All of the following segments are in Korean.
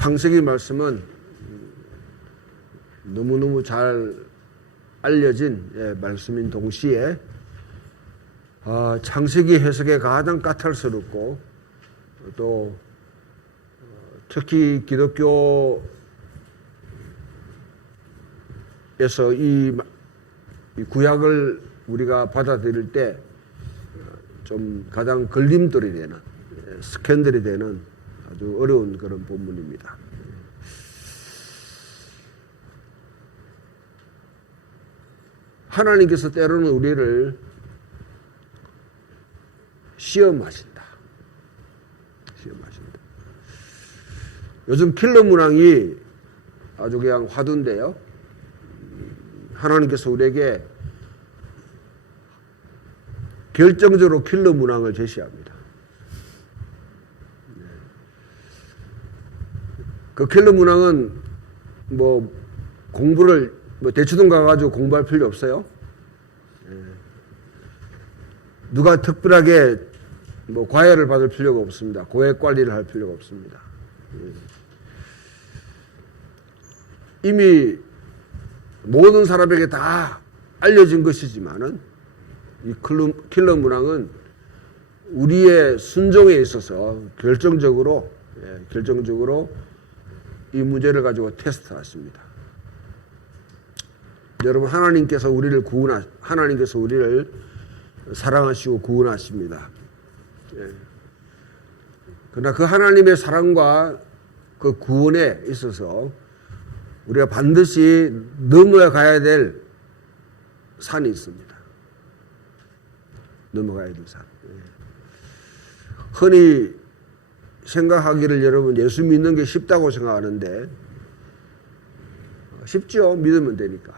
창세기 말씀은 너무너무 잘 알려진 말씀인 동시에 창세기 해석에 가장 까탈스럽고 또 특히 기독교에서 이 구약을 우리가 받아들일 때 좀 가장 걸림돌이 되는 스캔들이 되는 아주 어려운 그런 본문입니다. 하나님께서 때로는 우리를 시험하신다. 시험하신다. 요즘 킬러 문항이 아주 그냥 화두인데요. 하나님께서 우리에게 결정적으로 킬러 문항을 제시합니다. 그 킬러 문항은 공부를 대치동 가가지고 공부할 필요 없어요. 누가 특별하게 과외를 받을 필요가 없습니다. 고액 관리를 할 필요가 없습니다. 이미 모든 사람에게 다 알려진 것이지만은 이 킬러 문항은 우리의 순종에 있어서 결정적으로 이 문제를 가지고 테스트하십니다. 여러분, 하나님께서 우리를 사랑하시고 구원하십니다. 그러나 그 하나님의 사랑과 그 구원에 있어서 우리가 반드시 넘어가야 될 산이 있습니다. 넘어가야 될 산. 흔히 생각하기를 여러분 예수 믿는 게 쉽다고 생각하는데 쉽죠. 믿으면 되니까.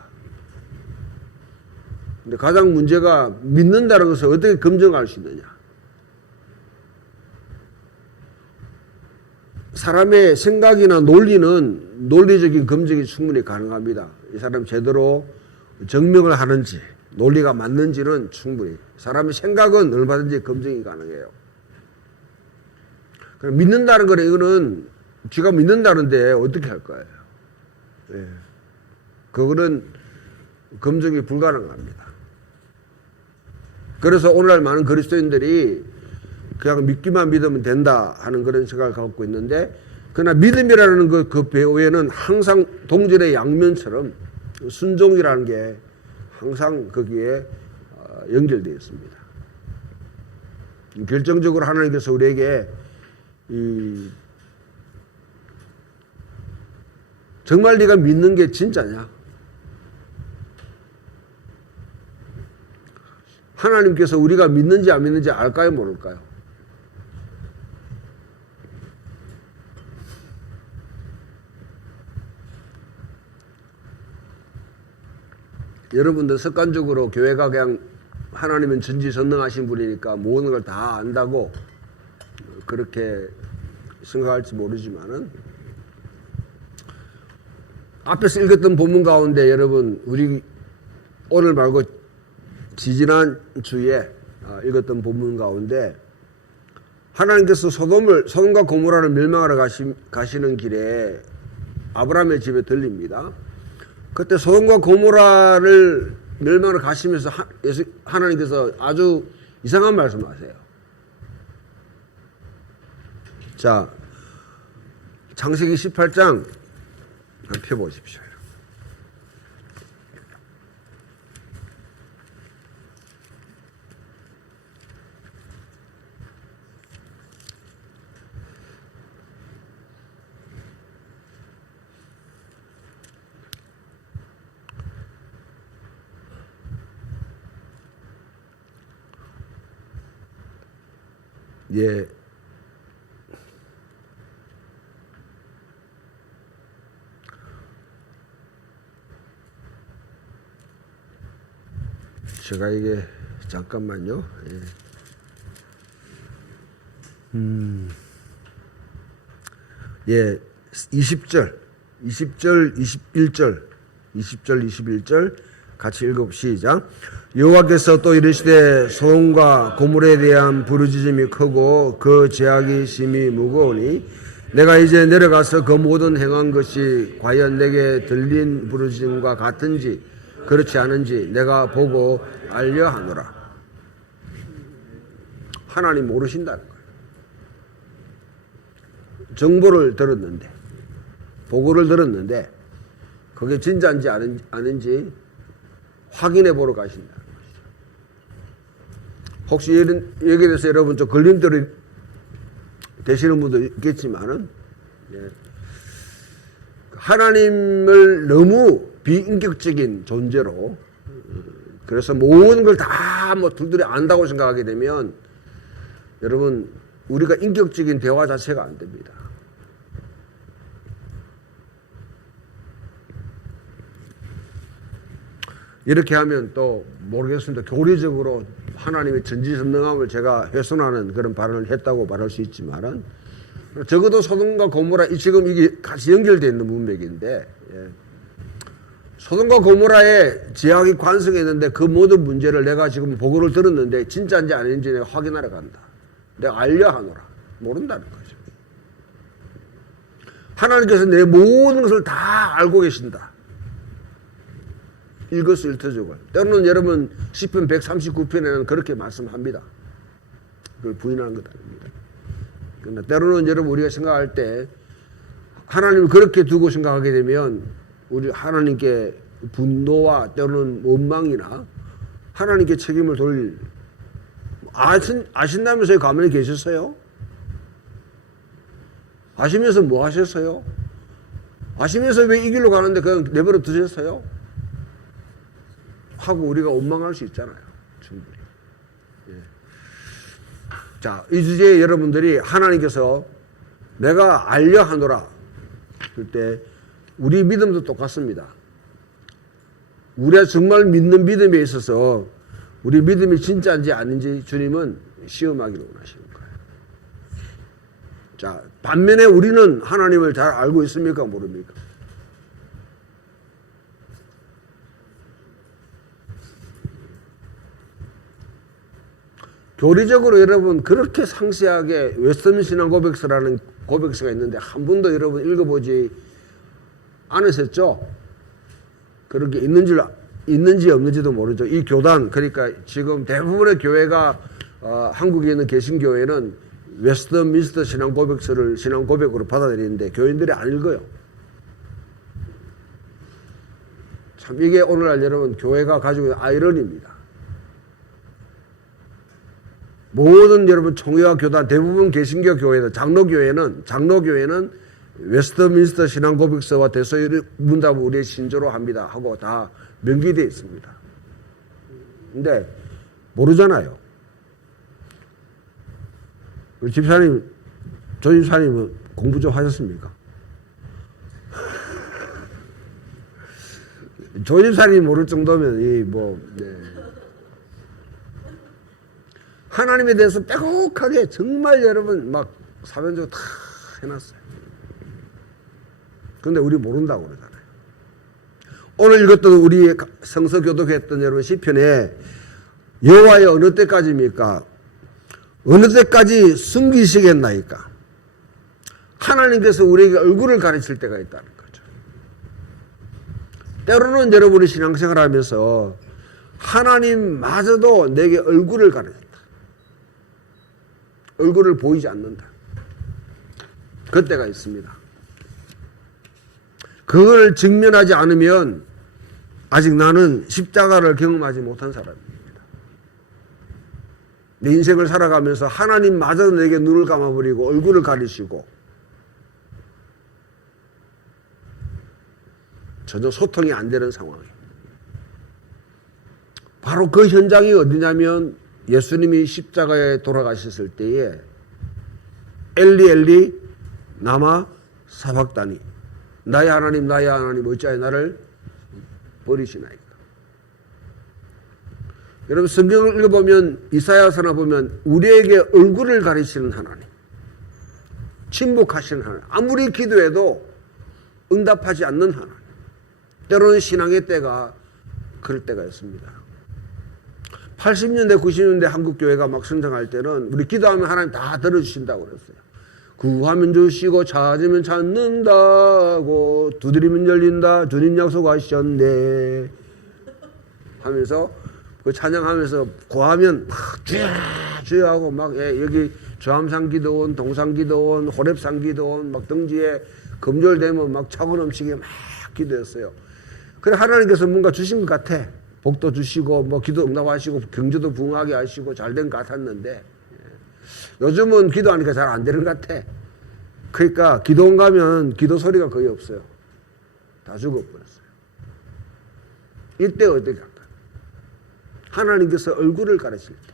근데 가장 문제가 믿는다는 것을 어떻게 검증할 수 있느냐. 사람의 생각이나 논리는 논리적인 검증이 충분히 가능합니다. 이 사람이 제대로 증명을 하는지 논리가 맞는지는 충분히. 사람의 생각은 얼마든지 검증이 가능해요. 그럼 믿는다는 거는 이거는 쥐가 믿는다는데 어떻게 할 거예요? 그거는 검증이 불가능합니다. 그래서 오늘날 많은 그리스도인들이 그냥 믿기만 믿으면 된다 하는 그런 생각을 갖고 있는데, 그러나 믿음이라는 그 배후에는 항상 동전의 양면처럼 순종이라는 게 항상 거기에 연결되어 있습니다. 결정적으로 하나님께서 우리에게 정말 네가 믿는 게 진짜냐? 하나님께서 우리가 믿는지 안 믿는지 알까요, 모를까요? 여러분들 습관적으로 교회가 그냥 하나님은 전지전능하신 분이니까 모든 걸 다 안다고 그렇게 생각할지 모르지만은, 앞에서 읽었던 본문 가운데 여러분, 우리 오늘 말고 지지난 주에 읽었던 본문 가운데 하나님께서 소돔과 고모라를 멸망하러 가시는 길에 아브라함의 집에 들립니다. 그때 소돔과 고모라를 멸망하러 가시면서 하나님께서 아주 이상한 말씀을 하세요. 자, 창세기 18장 한번 펴보십시오. 예. 제가 이게 잠깐만요. 예. 20절, 21절 같이 읽어봅시다. 여호와께서 또 이르시되 소돔과 고모라에 대한 부르짖음이 크고 그 죄악이 심히 무거우니 내가 이제 내려가서 그 모든 행한 것이 과연 내게 들린 부르짖음과 같은지 그렇지 않은지 내가 보고 알려 하노라. 하나님 모르신다는 거예요. 정보를 들었는데, 보고를 들었는데 그게 진짜인지 아닌지 확인해 보러 가신다는 것이죠. 혹시 여기에 대해서 여러분 좀 걸림돌이 되시는 분도 있겠지만은, 하나님을 너무 비인격적인 존재로, 그래서 모든 걸 다 뭐 둘둘이 안다고 생각하게 되면 여러분 우리가 인격적인 대화 자체가 안 됩니다. 이렇게 하면 또 모르겠습니다. 교리적으로 하나님의 전지전능함을 제가 훼손하는 그런 발언을 했다고 말할 수 있지만은, 적어도 소돔과 고모라 지금 이게 같이 연결되어 있는 문맥인데, 소돔과 고모라에 제약이 관성했는데 그 모든 문제를 내가 지금 보고를 들었는데 진짜인지 아닌지 내가 확인하러 간다. 내가 알려 하노라. 모른다는 거죠. 하나님께서 내 모든 것을 다 알고 계신다. 일거수일투족을. 때로는 여러분 시편 139편에는 그렇게 말씀합니다. 그걸 부인하는 것 아닙니다. 그러나 때로는 여러분 우리가 생각할 때 하나님을 그렇게 두고 생각하게 되면 우리 하나님께 분노와 때로는 원망이나 하나님께 책임을 돌릴, 아신다면서 가만히 계셨어요? 아시면서 뭐 하셨어요? 아시면서 왜 이 길로 가는데 그냥 내버려 두셨어요? 하고 우리가 원망할 수 있잖아요. 충분히. 자, 이 주제에 여러분들이 하나님께서 내가 알려 하노라 할 때 우리 믿음도 똑같습니다. 우리가 정말 믿는 믿음에 있어서 우리 믿음이 진짜인지 아닌지 주님은 시험하기를 원하시는 거예요. 자, 반면에 우리는 하나님을 잘 알고 있습니까? 모릅니까? 교리적으로 여러분 그렇게 상세하게 웨스트민스터 신앙 고백서라는 고백서가 있는데 한 번도 여러분 읽어보지 않으셨죠? 그렇게 있는지 없는지도 모르죠. 이 교단, 그러니까 지금 대부분의 교회가 한국에 있는 개신교회는 웨스트민스터 신앙 고백서를 신앙 고백으로 받아들이는데 교인들이 안 읽어요. 참 이게 오늘날 여러분 교회가 가지고 있는 아이러니입니다. 모든 여러분 총회와 교단 대부분 개신교 교회는 장로교회는 웨스트민스터 신앙 고백서와 대소의 문답을 우리의 신조로 합니다 하고 다 명기되어 있습니다. 근데 모르잖아요. 우리 집사님, 조 집사님은 공부 좀 하셨습니까? 조 집사님 모를 정도면 하나님에 대해서 빼곡하게 정말 여러분 막 사변적으로 다 해놨어요. 그런데 우리 모른다고 그러잖아요. 오늘 읽었던 우리 성서 교독했던 여러분 시편에 여호와의 어느 때까지입니까? 어느 때까지 숨기시겠나이까? 하나님께서 우리에게 얼굴을 가르칠 때가 있다는 거죠. 때로는 여러분이 신앙생활하면서 하나님마저도 내게 얼굴을 가르친다. 얼굴을 보이지 않는다. 그때가 있습니다. 그걸 직면하지 않으면 아직 나는 십자가를 경험하지 못한 사람입니다. 내 인생을 살아가면서 하나님마저 내게 눈을 감아버리고 얼굴을 가리시고 전혀 소통이 안 되는 상황이에요. 바로 그 현장이 어디냐면 예수님이 십자가에 돌아가셨을 때에 엘리 엘리 나마 사박다니 나의 하나님 어찌하여 나를 버리시나이까. 여러분 성경을 읽어보면 이사야서나 보면 우리에게 얼굴을 가리시는 하나님, 침묵하시는 하나님, 아무리 기도해도 응답하지 않는 하나님. 때로는 신앙의 때가 그럴 때가 있습니다. 80년대 90년대 한국교회가 막 성장할 때는 우리 기도하면 하나님 다 들어주신다고 그랬어요. 구하면 주시고 찾으면 찾는다고 두드리면 열린다 주님 약속하셨네 하면서 그 찬양하면서 구하면 막 주여 하고 막 여기 주암산 기도원, 동산 기도원, 호렙산 기도원 막 등지에 금절되면 막 차고 넘치게 막 기도했어요. 그래 하나님께서 뭔가 주신 것 같아. 복도 주시고 뭐 기도 응답하시고 경제도 부흥하게 하시고 잘된 것 같았는데 요즘은 기도하니까 잘 안 되는 것 같아. 그러니까 기도원 가면 기도 소리가 거의 없어요. 다 죽어버렸어요. 이때 어떻게 할까? 하나님께서 얼굴을 가르칠 때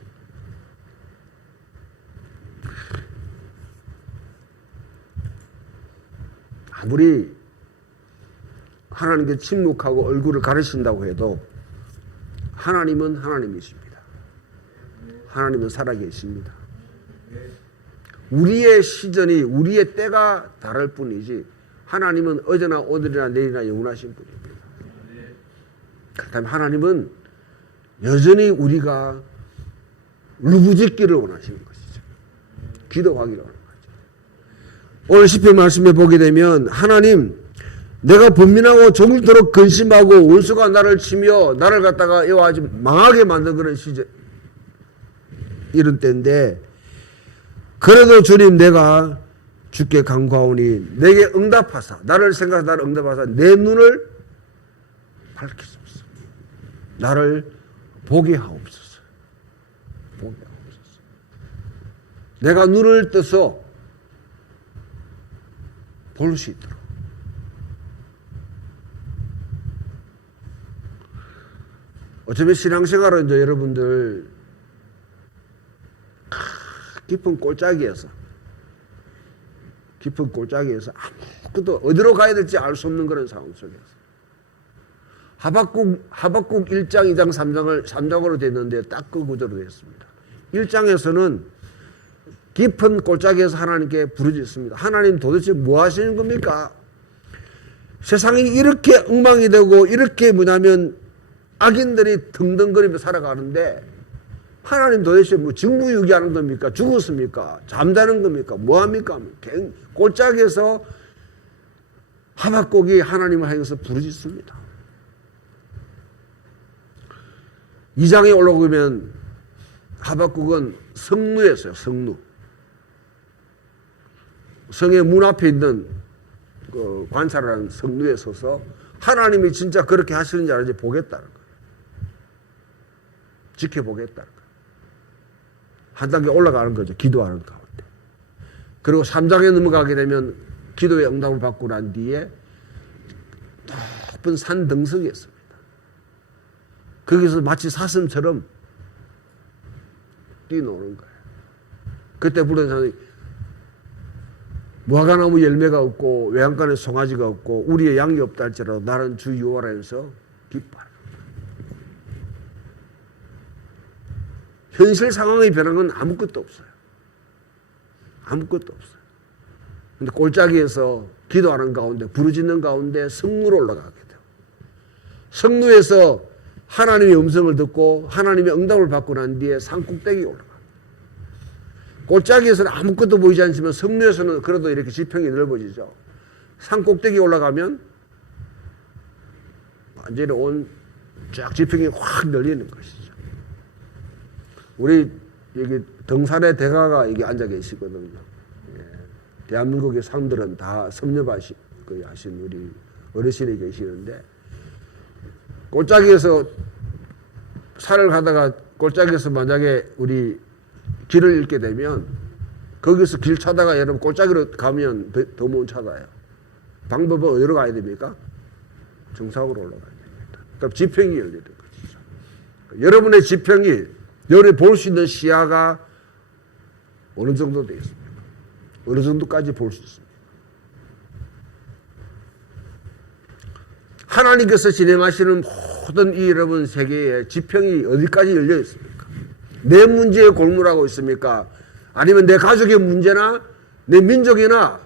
아무리 하나님께 침묵하고 얼굴을 가르친다고 해도 하나님은 하나님이십니다. 하나님은 살아계십니다. 우리의 시전이 우리의 때가 다를 뿐이지 하나님은 어제나 오늘이나 내일이나 영원하신 분입니다. 그렇다면 하나님은 여전히 우리가 루부짖기를 원하시는 것이죠. 기도하기를 원하는 거죠. 오늘 시편 말씀에 보게 되면 하나님 내가 번민하고 종일토록 근심하고 원수가 나를 치며 나를 갖다가 이와 같이 망하게 만든 그런 시절 이런 때인데 그래도 주님 내가 주께 간구하오니 내게 응답하사 나를 생각하사 나를 응답하사 내 눈을 밝히소서 나를 보게 하옵소서 보게 하옵소서 내가 눈을 떠서 볼 수 있도록 어차피 신앙생활은 이제 여러분들 깊은 꼴짜기에서 아무것도 어디로 가야 될지 알 수 없는 그런 상황 속에서 하박국 1장, 2장, 3장으로 됐는데 딱 그 구조로 되었습니다. 1장에서는 깊은 골짜기에서 하나님께 부르짖습니다. 하나님 도대체 뭐 하시는 겁니까? 세상이 이렇게 엉망이 되고 이렇게 뭐냐면 악인들이 덩덩거리며 살아가는데 하나님 도대체 뭐 증부유기하는 겁니까? 죽었습니까? 잠자는 겁니까? 뭐합니까? 골짜기에서 하박국이 하나님을 향해서 부르짖습니다. 2장에 올라오면 하박국은 성루였어요. 성루. 성의 문 앞에 있는 그 관찰하는 성루에 서서 하나님이 진짜 그렇게 하시는지 아닌지 보겠다는 거예요. 지켜보겠다는 거예요. 한 단계 올라가는 거죠. 기도하는 가운데. 그리고 3장에 넘어가게 되면 기도의 응답을 받고 난 뒤에 높은 산 등석이 있습니다. 거기서 마치 사슴처럼 뛰노는 거예요. 그때 부른 사람이 무화과나무 열매가 없고 외양간에 송아지가 없고 우리의 양이 없다 할지라도 나는 주 여호와라면서 기뻐하라. 현실 상황이 변한 건 아무것도 없어요. 아무것도 없어요. 근데 골짜기에서 기도하는 가운데 부르짖는 가운데 성루로 올라가게 돼요. 성루에서 하나님의 음성을 듣고 하나님의 응답을 받고 난 뒤에 산꼭대기에 올라가요. 골짜기에서는 아무것도 보이지 않지만 성루에서는 그래도 이렇게 지평이 넓어지죠. 산꼭대기에 올라가면 완전히 온 쫙 지평이 확 열리는 것이죠. 우리 여기 등산의 대가가 여기 앉아 계시거든요. 예. 대한민국의 사람들은 다 섭렵하신 우리 어르신이 계시는데 골짜기에서 산을 가다가 골짜기에서 만약에 우리 길을 잃게 되면 거기서 길 찾다가 여러분 골짜기로 가면 더 못 찾아요. 방법은 어디로 가야 됩니까? 정상으로 올라가야 됩니다. 그럼 지평이 열리는 것이죠. 여러분의 지평이 여러분이 볼 수 있는 시야가 어느 정도 되어 있습니까? 어느 정도까지 볼 수 있습니까? 하나님께서 진행하시는 모든 이 여러분 세계에 지평이 어디까지 열려 있습니까? 내 문제에 골몰하고 있습니까? 아니면 내 가족의 문제나 내 민족이나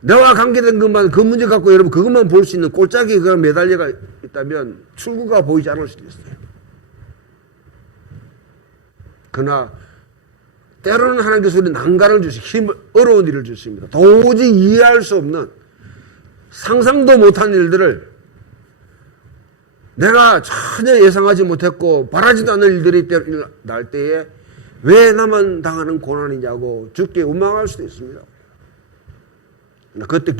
내와 관계된 것만 그 문제 갖고 여러분 그것만 볼 수 있는 골짜기에 그런 매달려가 있다면 출구가 보이지 않을 수도 있어요. 그러나 때로는 하나님께서 우리 난간을 힘을, 어려운 일을 주십니다. 도저히 이해할 수 없는, 상상도 못한 일들을 내가 전혀 예상하지 못했고 바라지도 않는 일들이 날 때에 왜 나만 당하는 고난이냐고 죽게 원망할 수도 있습니다. 그때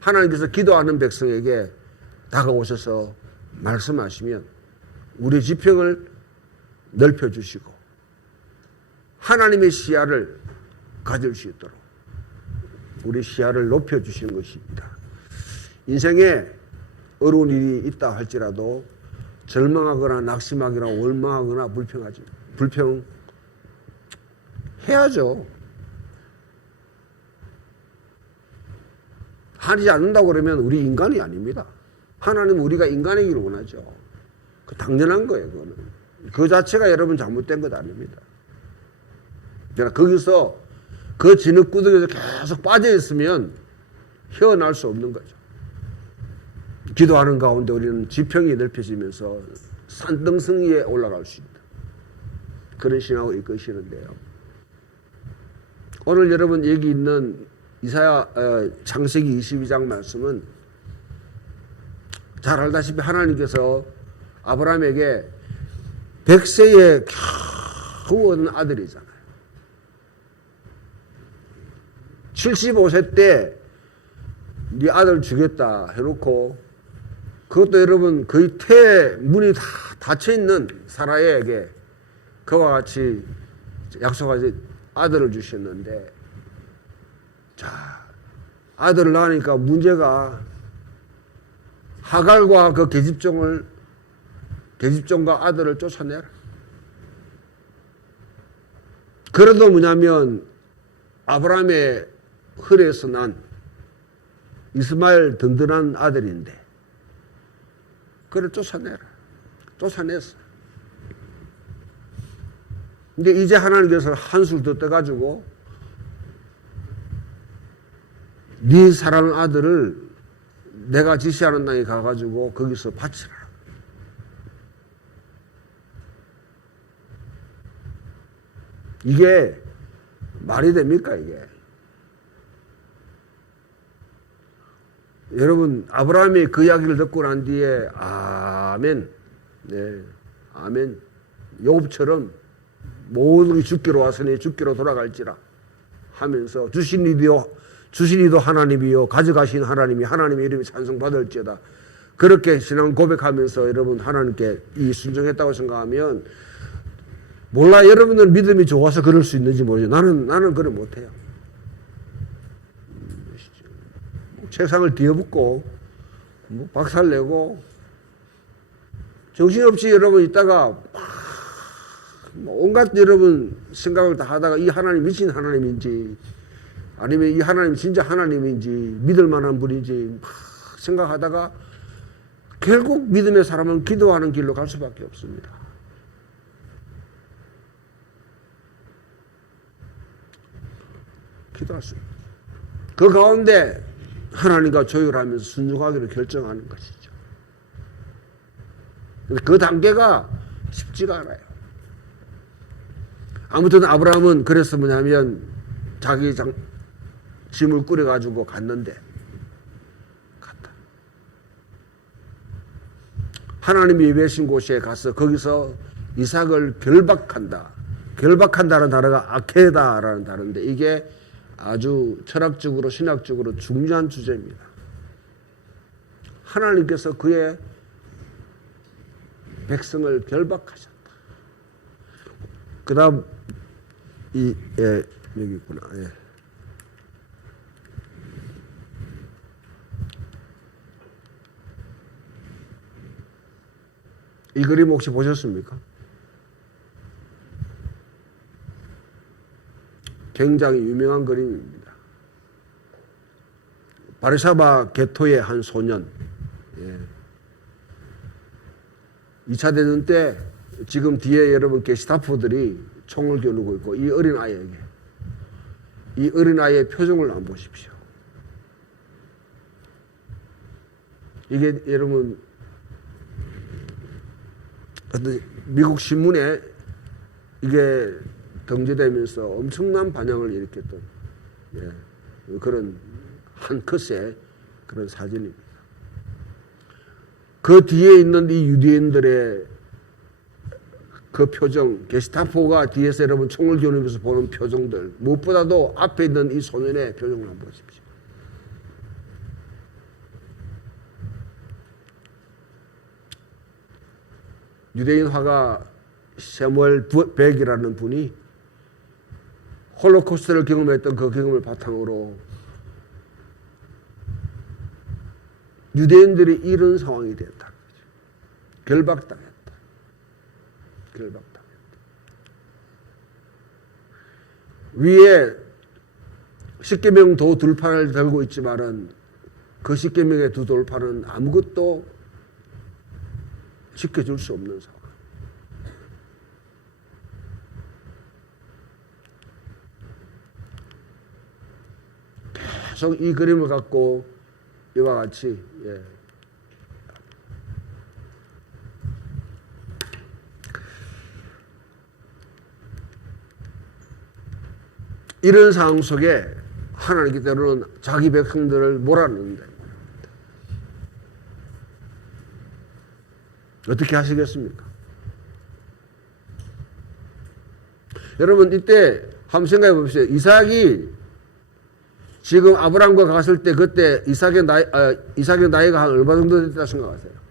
하나님께서 기도하는 백성에게 다가오셔서 말씀하시면 우리 지평을 넓혀주시고 하나님의 시야를 가질 수 있도록 우리 시야를 높여주시는 것입니다. 인생에 어려운 일이 있다 할지라도 절망하거나 낙심하거나 원망하거나 불평해야죠. 하지 않는다고 그러면 우리 인간이 아닙니다. 하나님은 우리가 인간이기를 원하죠. 그 당연한 거예요. 그거는. 그 자체가 여러분 잘못된 것 아닙니다. 그러니까 거기서 그 진흙구덩이에서 계속 빠져 있으면 헤어날 수 없는 거죠. 기도하는 가운데 우리는 지평이 넓혀지면서 산등성 위에 올라갈 수 있다. 그런 신앙을 이끄시는데요. 오늘 여러분 여기 있는 이사야 창세기 22장 말씀은 잘 알다시피 하나님께서 아브라함에게 100세에 겨우 얻은 아들이잖아요. 75세 때 네 아들 주겠다 해놓고 그것도 여러분 거의 문이 다 닫혀있는 사라에게 그와 같이 약속하신 아들을 주셨는데 자 아들을 낳으니까 문제가 하갈과 그 계집종과 아들을 쫓아내라. 그래도 뭐냐면 아브라함의 허리에서 난 이스마엘 든든한 아들인데 그를 쫓아내라. 쫓아냈어. 근데 이제 하나님께서 한술 더 떠가지고 네 사랑하는 아들을 내가 지시하는 땅에 가가지고 거기서 바치라. 이게 말이 됩니까 이게? 여러분 아브라함이 그 이야기를 듣고 난 뒤에 아멘, 네, 아멘. 욥처럼 모든 게 죽기로 왔으니 죽기로 돌아갈지라 하면서 주신 이도 하나님이요 가져가신 하나님이 하나님의 이름이 찬송받을지어다. 그렇게 신앙 고백하면서 여러분 하나님께 이 순종했다고 생각하면 몰라 여러분들 믿음이 좋아서 그럴 수 있는지 모르죠. 나는 그걸 못해요. 책상을 뒤어붓고 박살내고 정신없이 여러분 있다가 온갖 여러분 생각을 다 하다가 이 하나님 미친 하나님인지 아니면 이 하나님 진짜 하나님인지 믿을 만한 분인지 막 생각하다가 결국 믿음의 사람은 기도하는 길로 갈 수밖에 없습니다. 기도할 수 있습니다. 그 가운데 하나님과 조율하면서 순종하기로 결정하는 것이죠. 그 단계가 쉽지가 않아요. 아무튼 아브라함은 그래서 뭐냐면 자기 짐을 꾸려가지고 갔는데 갔다. 하나님이 예배하신 곳에 가서 거기서 이삭을 결박한다. 결박한다는 단어가 아케다라는 단어인데 이게 아주 철학적으로 신학적으로 중요한 주제입니다. 하나님께서 그의 백성을 결박하셨다. 그 다음 여기 있구나. 예. 이 그림 혹시 보셨습니까? 굉장히 유명한 그림입니다. 바르샤바 게토의 한 소년. 예. 2차 대전 때 지금 뒤에 여러분 게시타포들이 총을 겨누고 있고 이 어린아이에게 이 어린아이의 표정을 한번 보십시오. 이게 여러분 어떤 미국 신문에 이게 등재되면서 엄청난 반향을 일으켰던 그런 한 컷의 그런 사진입니다. 그 뒤에 있는 이 유대인들의 그 표정, 게스타포가 뒤에서 여러분 총을 겨누면서 보는 표정들, 무엇보다도 앞에 있는 이 소년의 표정을 한번 보십시오. 유대인 화가 세무엘 백이라는 분이 홀로코스트를 경험했던 그 경험을 바탕으로 유대인들이 이런 상황이 됐다. 결박당했다. 결박당했다. 위에 십계명 도 둘판을 들고 있지만은 그 십계명의 두 돌판은 아무것도 지켜줄 수 없는 상황. 계속 이 그림을 갖고 이와 같이 이런 상황 속에 하나님께서는 자기 백성들을 몰아넣는다. 어떻게 하시겠습니까? 여러분 이때 한번 생각해 봅시다. 이삭이 지금 아브라함과 갔을 때 그때 이삭의 나이가 한 얼마 정도 됐다 생각하세요?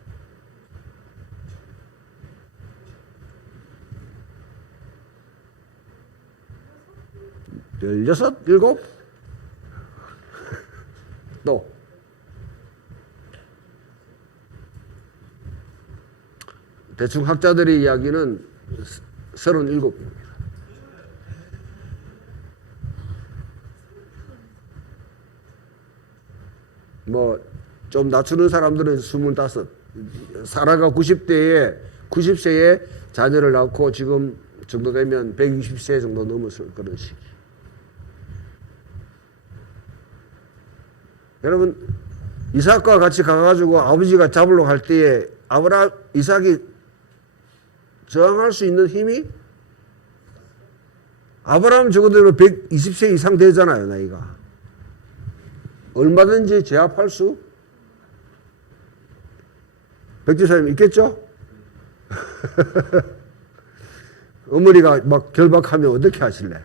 16, 17? 또 대충 학자들의 이야기는 37입니다. 뭐 좀 낮추는 사람들은 25. 사라가 90세에 자녀를 낳고 지금 정도 되면 120세 정도 넘었을 그런 시기. 여러분 이삭과 같이 가가지고 아버지가 잡으러 갈 때에 이삭이 저항할 수 있는 힘이 아브라함 적어도 120세 이상 되잖아요, 나이가. 얼마든지 제압할 수 백지사님 있겠죠? 어머니가 막 결박하면 어떻게 하실래?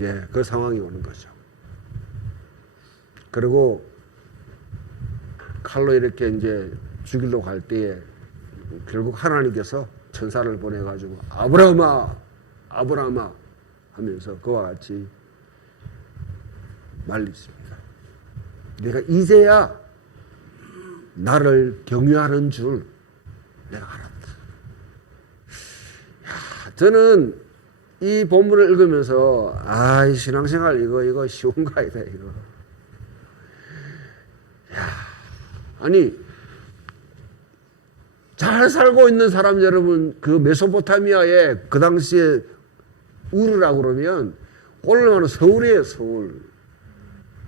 예, 그 상황이 오는 거죠. 그리고 칼로 이렇게 이제 죽이려고 할 때에 결국 하나님께서 천사를 보내가지고 아브라함아 하면서 그와 같이 말리십니다. 내가 이제야 나를 경유하는 줄 내가 알았다. 저는 이 본문을 읽으면서 이 신앙생활 이거 쉬운가 이다 이거. 아니 잘 살고 있는 사람 여러분 그 메소포타미아에 그 당시에 우르라고 그러면 오늘날은 서울이에요.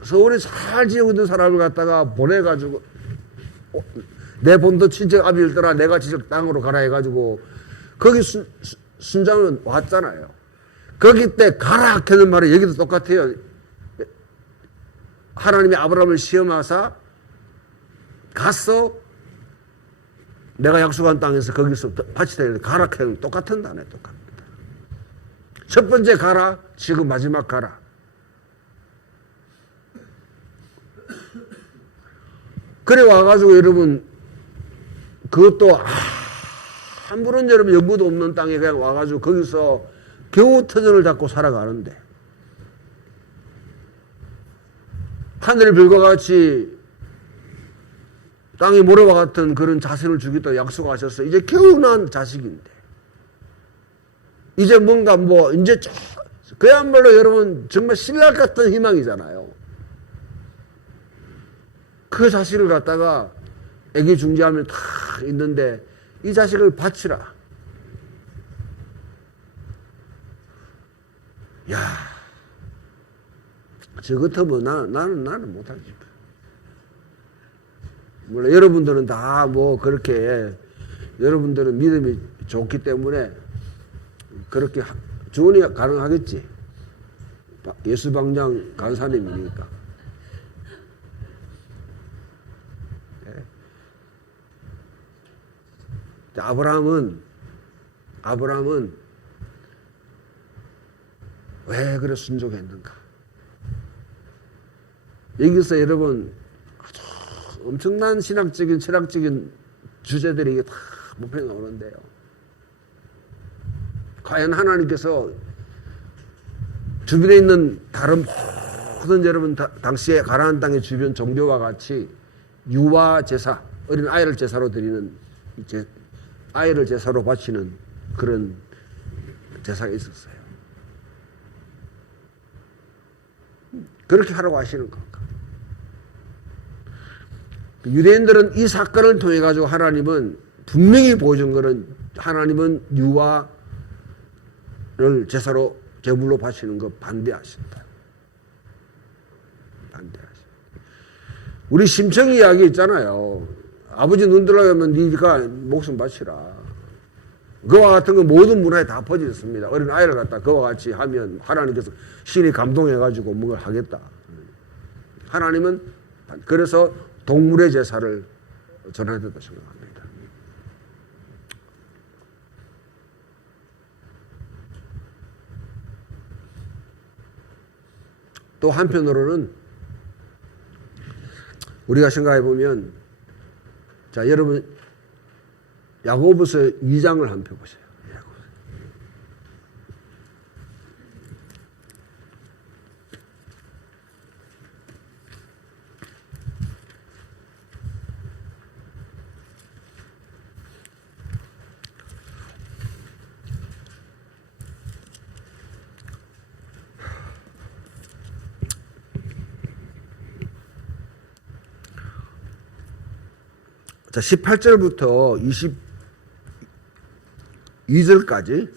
서울에 잘 지내고 있는 사람을 갖다가 보내가지고 내 본도 친척 아비일더라 내가 지적 땅으로 가라 해가지고 거기 순장은 왔잖아요. 거기 때 가라 하는 말이 여기도 똑같아요. 하나님이 아브라함을 시험하사 갔어. 내가 약속한 땅에서 거기서 바치다 가라 하는 똑같은 단어예요. 똑같습니다. 첫 번째 가라. 지금 마지막 가라. 그래 와가지고 여러분 그것도 아무런 여러분 연구도 없는 땅에 그냥 와가지고 거기서 겨우 터전을 잡고 살아가는데 하늘의 별과 같이 땅의 모래와 같은 그런 자신을 주겠다고 약속하셨어. 이제 겨우 난 자식인데 이제 뭔가 이제 그야말로 여러분 정말 신랄 같은 희망이잖아요. 그 자식을 갖다가 애기 중지하면 다 있는데 이 자식을 바치라. 야, 저 같으면 나는 못하지. 물론 여러분들은 다 뭐 그렇게 여러분들은 믿음이 좋기 때문에 그렇게 주원이 가능하겠지. 예수방장 간사님이니까. 네. 아브라함은 왜 그래 순종했는가? 여기서 여러분 아주 엄청난 신학적인 철학적인 주제들이 이게 다 목표에 나오는데요. 과연 하나님께서 주변에 있는 다른 모든 여러분 당시에 가나안 땅의 주변 종교와 같이 유아 제사, 어린 아이를 제사로 드리는 아이를 제사로 바치는 그런 제사가 있었어요. 그렇게 하라고 하시는 건가? 유대인들은 이 사건을 통해 가지고 하나님은 분명히 보여준 것은 하나님은 유아를 제사로 제물로 바치는 거 반대하신다. 반대하신다. 우리 심청이 이야기 있잖아요. 아버지 눈 들어가면 네가 목숨 바치라. 그와 같은 거 모든 문화에 다 퍼져 있습니다. 어린 아이를 갖다 그와 같이 하면 하나님께서 신이 감동해가지고 뭔가 하겠다. 하나님은 그래서 동물의 제사를 전해야 된다고 생각합니다. 또 한편으로는 우리가 생각해 보면 자 여러분 야고보서 2장을 한번 펴보세요. 자, 18절부터 22절까지,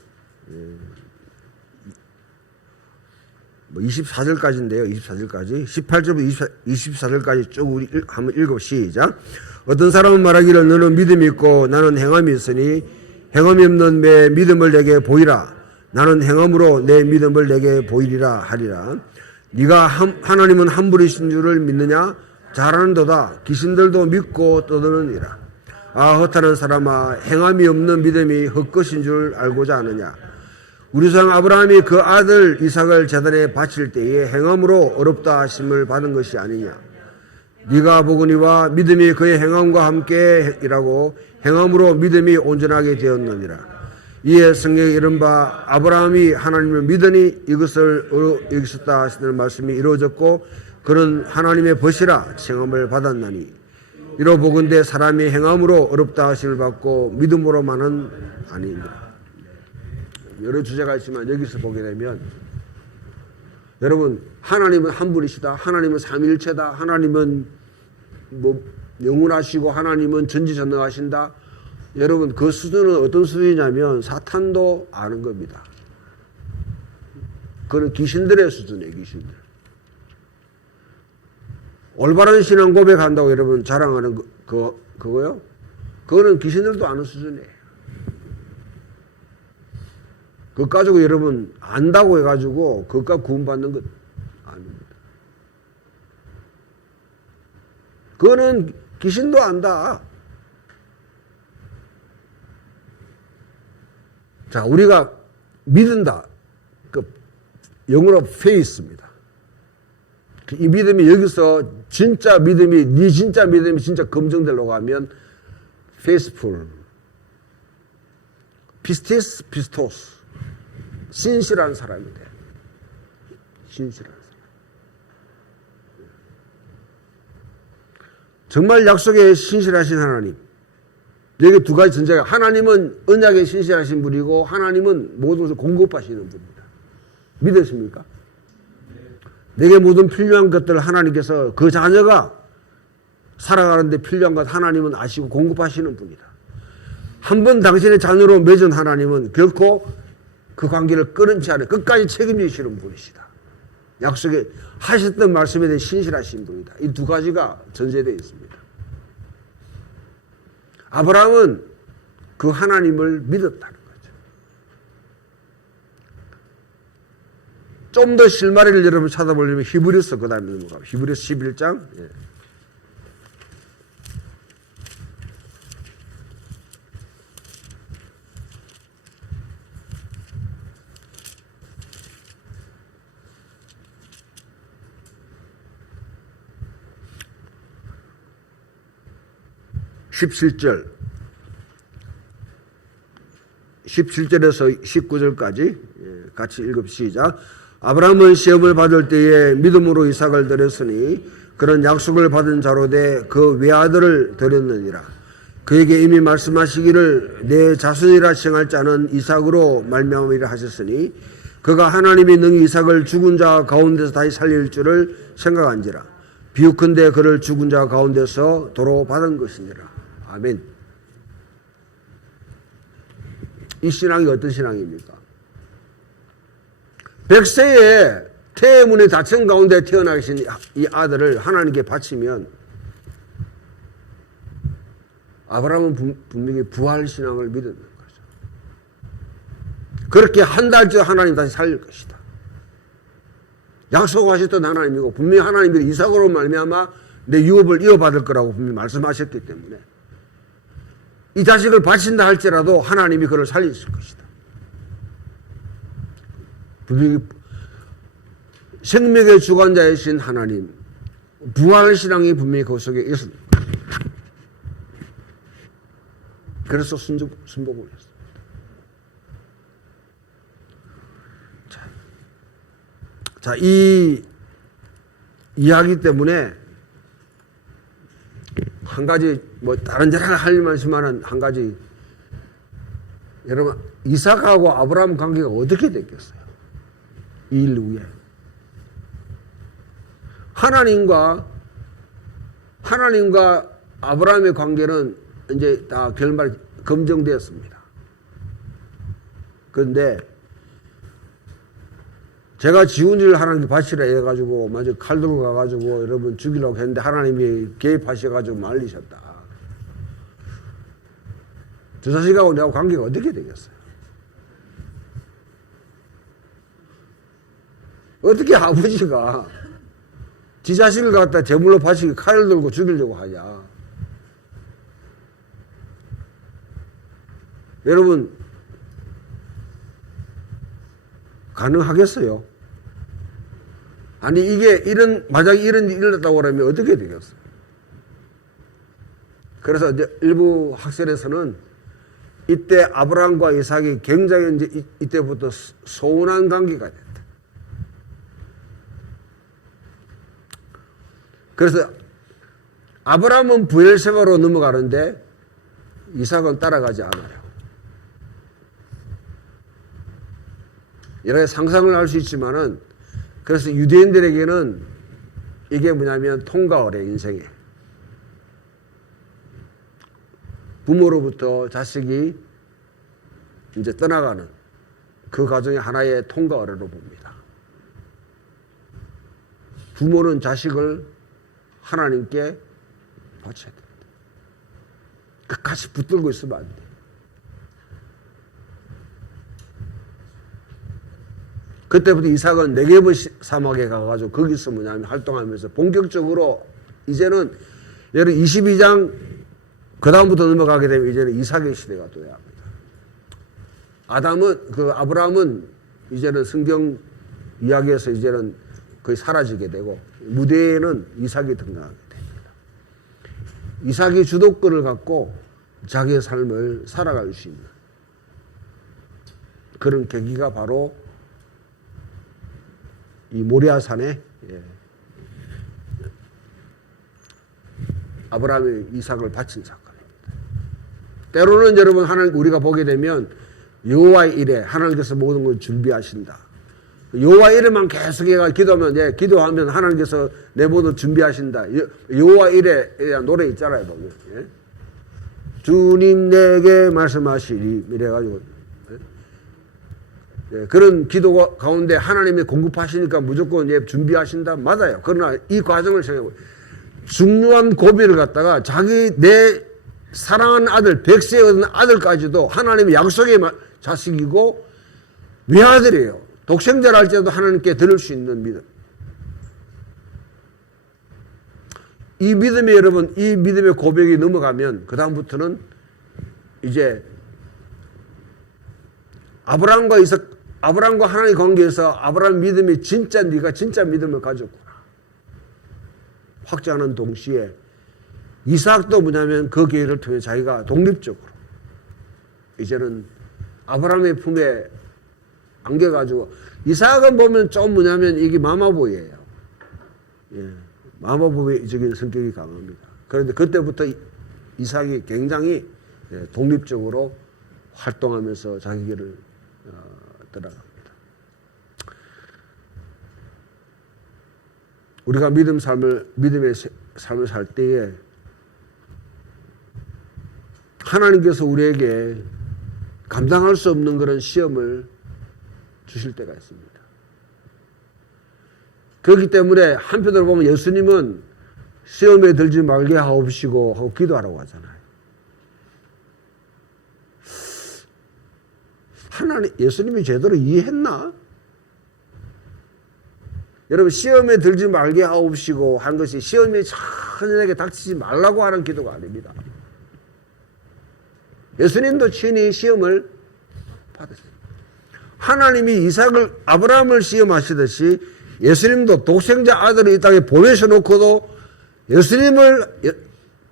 24절까지인데요. 24절까지. 18절부터 24절까지 쭉 우리 한번 읽어 시작. 어떤 사람은 말하기를 너는 믿음이 있고 나는 행함이 있으니 행함이 없는 내 믿음을 내게 보이라. 나는 행함으로 내 믿음을 내게 보이리라 하리라. 네가 하나님은 한 분이신 줄을 믿느냐? 잘하는도다. 귀신들도 믿고 떠드느니라. 아 허탄한 사람아 행함이 없는 믿음이 헛것인 줄 알고자 하느냐. 우리 조상 아브라함이 그 아들 이삭을 제단에 바칠 때에 행함으로 어렵다 하심을 받은 것이 아니냐. 네가 보거니와 믿음이 그의 행함과 함께 일하고 행함으로 믿음이 온전하게 되었느니라. 이에 성경에 이른바 아브라함이 하나님을 믿으니 이것을 여기셨다 하시는 말씀이 이루어졌고 그는 하나님의 벗이라 칭함을 받았나니 이로 보건대 사람이 행함으로 어렵다 하심을 받고 믿음으로만은 아니니라. 여러 주제가 있지만 여기서 보게 되면 여러분 하나님은 한 분이시다. 하나님은 삼위일체다. 하나님은 뭐 영원하시고 하나님은 전지전능하신다. 여러분 그 수준은 어떤 수준이냐면 사탄도 아는 겁니다. 그는 귀신들의 수준이에요. 귀신들. 올바른 신앙 고백한다고 여러분 자랑하는 그거요? 그거는 귀신들도 아는 수준이에요. 그거 가지고 여러분 안다고 해가지고 그것과 구원받는 것 아닙니다. 그거는 귀신도 안다. 자, 우리가 믿는다. 그 영어로 faith입니다. 이 믿음이 여기서 진짜 믿음이 네 진짜 믿음이 진짜 검증되려고 하면 faithful, pistis, pistos 신실한 사람이 돼. 신실한 사람. 정말 약속에 신실하신 하나님. 여기 두 가지 전제가 하나님은 언약에 신실하신 분이고 하나님은 모든 것을 공급하시는 분입니다. 믿으십니까? 내게 모든 필요한 것들을 하나님께서 그 자녀가 살아가는데 필요한 것 하나님은 아시고 공급하시는 분이다. 한 번 당신의 자녀로 맺은 하나님은 결코 그 관계를 끊지 않아 끝까지 책임지시는 분이시다. 약속에 하셨던 말씀에 대해 신실하신 분이다. 이 두 가지가 전제되어 있습니다. 아브라함은 그 하나님을 믿었다는 거죠. 좀 더 실마리를 여러분 찾아보려면 히브리서 그 다음에 넘어가요. 히브리서 11장. 예. (17절에서) 19절까지 같이 읽읍시다. 아브라함은 시험을 받을 때에 믿음으로 이삭을 드렸으니 그런 약속을 받은 자로 돼 그 외아들을 드렸느니라. 그에게 이미 말씀하시기를 내 자손이라 칭할 자는 이삭으로 말미암으리라 하셨으니 그가 하나님이 능히 이삭을 죽은 자 가운데서 다시 살릴 줄을 생각한지라. 비유컨대 그를 죽은 자 가운데서 도로 받은 것이니라. 아멘. 이 신앙이 어떤 신앙입니까? 100세에 태문의 다천 가운데 태어나 계신 이 아들을 하나님께 바치면 아브라함은 분명히 부활 신앙을 믿었는 거죠. 그렇게 한 달째 하나님 다시 살릴 것이다. 약속하셨던 하나님이고 분명히 하나님이 이삭으로 말미암아 내 유업을 이어받을 거라고 분명히 말씀하셨기 때문에 이 자식을 바친다 할지라도 하나님이 그를 살리실 것이다. 분명히 생명의 주관자이신 하나님, 부활신앙이 분명히 그 속에 있습니다. 그래서 순복을 했습니다. 자, 이 이야기 때문에 한 가지 뭐 다른 자랑 할 말씀만은 한 가지, 여러분 이삭하고 아브라함 관계가 어떻게 됐겠어요? 이 일 후에 하나님과 아브라함의 관계는 이제 다 결말 검증되었습니다. 그런데 제가 지운 일을 하나님께 바치라 해가지고 마저 칼 들고 가가지고 여러분 죽이려고 했는데 하나님이 개입하셔가지고 말리셨다. 저 자식하고 내가 관계가 어떻게 되겠어요? 어떻게 아버지가 지 자식을 갖다 제물로 바치기 칼을 들고 죽이려고 하냐. 여러분 가능하겠어요? 아니 이게 만약에 이런 일이 일어났다고 그러면 어떻게 되겠어요? 그래서 이제 일부 학설에서는 이때 아브라함과 이삭이 굉장히 이제 이때부터 소원한 관계가 됐다. 그래서 아브라함은 브엘세바로 넘어가는데 이삭은 따라가지 않아요. 여러 가지 상상을 할 수 있지만은 그래서 유대인들에게는 이게 뭐냐면 통과어래, 인생에. 부모로부터 자식이 이제 떠나가는 그 과정의 하나의 통과어래로 봅니다. 부모는 자식을 하나님께 바쳐야 됩니다. 끝까지 붙들고 있으면 안 돼요. 그때부터 이삭은 네게브 사막에 가가지고 거기서 뭐냐면 활동하면서 본격적으로 이제는 여러분 22장 그 다음부터 넘어가게 되면 이제는 이삭의 시대가 돼야 합니다. 아브라함은 이제는 성경 이야기에서 이제는 거의 사라지게 되고 무대에는 이삭이 등장하게 됩니다. 이삭이 주도권을 갖고 자기의 삶을 살아갈 수 있는 그런 계기가 바로 이 모리아산에 아브라함이 이삭을 바친 사건입니다. 때로는 여러분 우리가 보게 되면 여호와의 일에 하나님께서 모든 걸 준비하신다. 여호와의 일에만 계속해가 기도하면 기도하면 하나님께서 내 모든 준비하신다. 여호와의 일에 대한 노래 있잖아요, 보면. 주님 내게 말씀하시리 이래가지고. 그런 기도 가운데 하나님이 공급하시니까 무조건 준비하신다. 맞아요. 그러나 이 과정을 생각해보고 중요한 고비를 갖다가 자기 내 사랑하는 아들, 백세에 얻은 아들까지도 하나님의 약속의 자식이고 외아들이에요. 독생자를 할지라도 하나님께 드릴 수 있는 믿음. 이 믿음이 여러분, 이 믿음의 고백이 넘어가면 그 다음부터는 이제 아브라함과 하나님의 관계에서 아브라함 믿음이 진짜 네가 진짜 믿음을 가졌구나 확증하는 동시에 이삭도 뭐냐면 그 기회를 통해 자기가 독립적으로 이제는 아브라함의 품에 안겨가지고 이삭은 보면 좀 뭐냐면 이게 마마보이예요. 예, 마마보이적인 성격이 강합니다. 그런데 그때부터 이삭이 굉장히 독립적으로 활동하면서 자기 길을 들어갑니다. 우리가 믿음의 삶을 살 때에 하나님께서 우리에게 감당할 수 없는 그런 시험을 주실 때가 있습니다. 그렇기 때문에 한편으로 보면 예수님은 시험에 들지 말게 하옵시고 하고 기도하라고 하잖아요. 예수님이 제대로 이해했나? 여러분 시험에 들지 말게 하옵시고 한 것이 시험이 천연에게 닥치지 말라고 하는 기도가 아닙니다. 예수님도 친히 시험을 받았어요. 하나님이 아브라함을 시험하시듯이 예수님도 독생자 아들을 이 땅에 보내셔놓고도 예수님을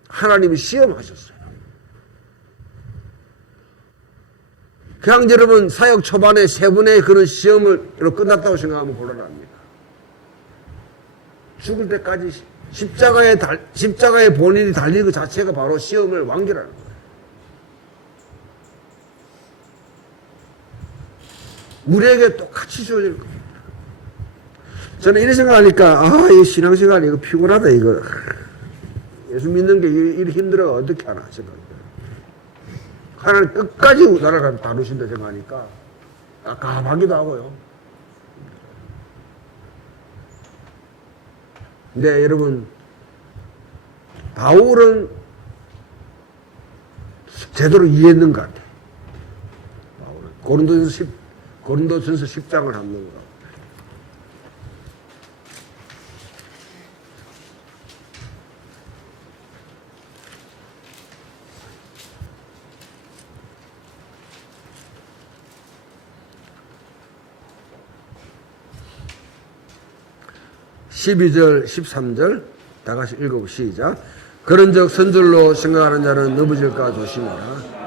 하나님이 시험하셨어요. 그냥 여러분 사역 초반에 세 번의 그런 시험을 끝났다고 생각하면 곤란합니다. 죽을 때까지 십자가에 본인이 달리는 것 자체가 바로 시험을 완결하는 거예요. 우리에게 똑같이 주어질 겁니다. 저는 이런 생각하니까 이 신앙생활 이거 피곤하다 이거. 예수 믿는 게 이렇게 힘들어 어떻게 하나 생각해요. 하나님 끝까지 나라를 다루신다 생각하니까 깝깝하기도 하고요. 근데 여러분 바울은 제대로 이해했는 것 같아요. 바울은 고린도전서 10장을 합는 거. (12절) (13절) 다 같이 읽어보시죠. 시작. 그런즉 선줄로 생각하는 자는 넘어질까 조심하라.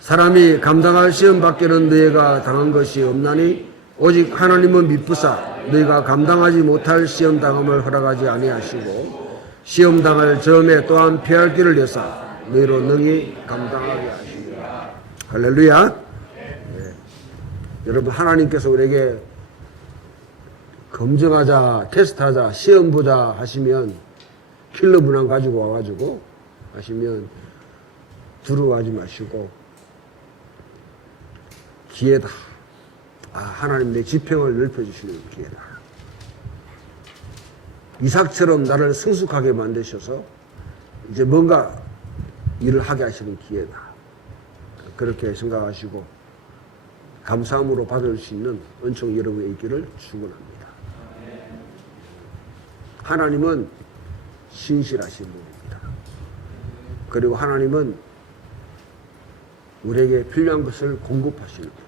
사람이 감당할 시험 밖에는 너희가 당한 것이 없나니 오직 하나님은 미쁘사 너희가 감당하지 못할 시험 당함을 허락하지 아니하시고 시험 당할 점에 또한 피할 길을 여사 너희로 능히 감당하게 하시리라. 할렐루야. 네. 여러분 하나님께서 우리에게 검증하자, 테스트하자, 시험 보자 하시면 킬러 문항 가지고 와가지고 하시면 두려워하지 마시고 기회다. 하나님 내 지평을 넓혀주시는 기회다. 이삭처럼 나를 성숙하게 만드셔서 이제 뭔가 일을 하게 하시는 기회다. 그렇게 생각하시고 감사함으로 받을 수 있는 은총 여러분의 있기를 축원합니다. 하나님은 신실하신 분입니다. 그리고 하나님은 우리에게 필요한 것을 공급하시는 분입니다.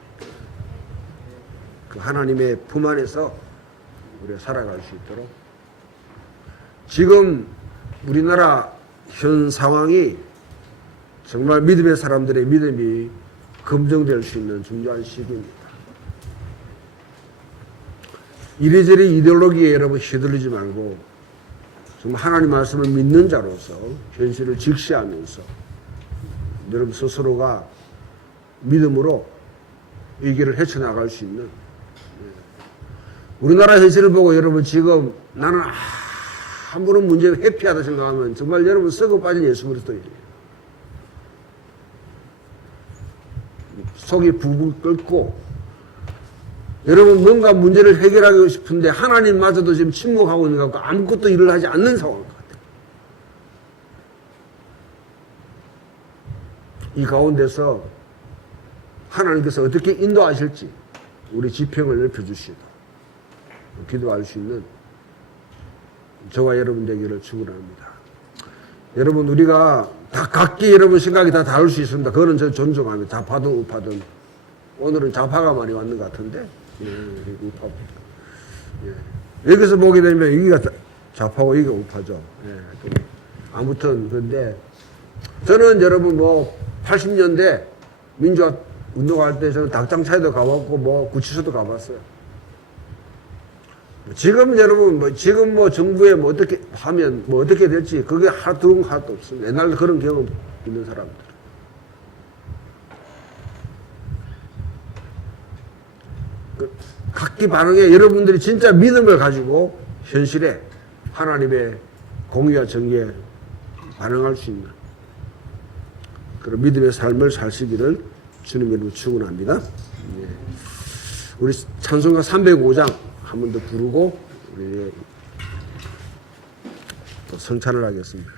그 하나님의 품 안에서 우리가 살아갈 수 있도록 지금 우리나라 현 상황이 정말 믿음의 사람들의 믿음이 검증될 수 있는 중요한 시기입니다. 이리저리 이데올로기에 여러분 휘둘리지 말고 정말 하나님 말씀을 믿는 자로서 현실을 직시하면서 여러분 스스로가 믿음으로 이 길을 헤쳐나갈 수 있는 우리나라 현실을 보고 여러분 지금 나는 아무런 문제가 회피하다 생각하면 정말 여러분 썩어 빠진 예수 그리스도예요. 속이 부부 끓고 여러분 뭔가 문제를 해결하고 싶은데 하나님마저도 지금 침묵하고 있는 것 같고 아무것도 일을 하지 않는 상황인 것 같아요. 이 가운데서 하나님께서 어떻게 인도하실지 우리 지평을 넓혀주시고 기도할 수 있는 저와 여러분 되기를 축원합니다. 여러분 우리가 다 각기 여러분 생각이 다 다를 수 있습니다. 그거는 저 존중합니다. 좌파든 우파든. 오늘은 좌파가 많이 왔는 것 같은데 우파. 여기서 보게 되면 여기가 좌파고 여기가 우파죠. 아무튼 근데 저는 여러분 뭐 80년대 민주화 운동할 때 저는 닭장차에도 가봤고 뭐 구치소도 가봤어요. 지금 여러분 뭐 지금 뭐 정부에 뭐 어떻게 하면 뭐 어떻게 될지 그게 하나도 없습니다. 옛날 그런 경험 있는 사람들. 각기 반응에 여러분들이 진짜 믿음을 가지고 현실에 하나님의 공의와 정의에 반응할 수 있는 그런 믿음의 삶을 사시기를 주님 이름으로 축원합니다. 우리 찬송가 305장 한 번 더 부르고 우리 또 성찬을 하겠습니다.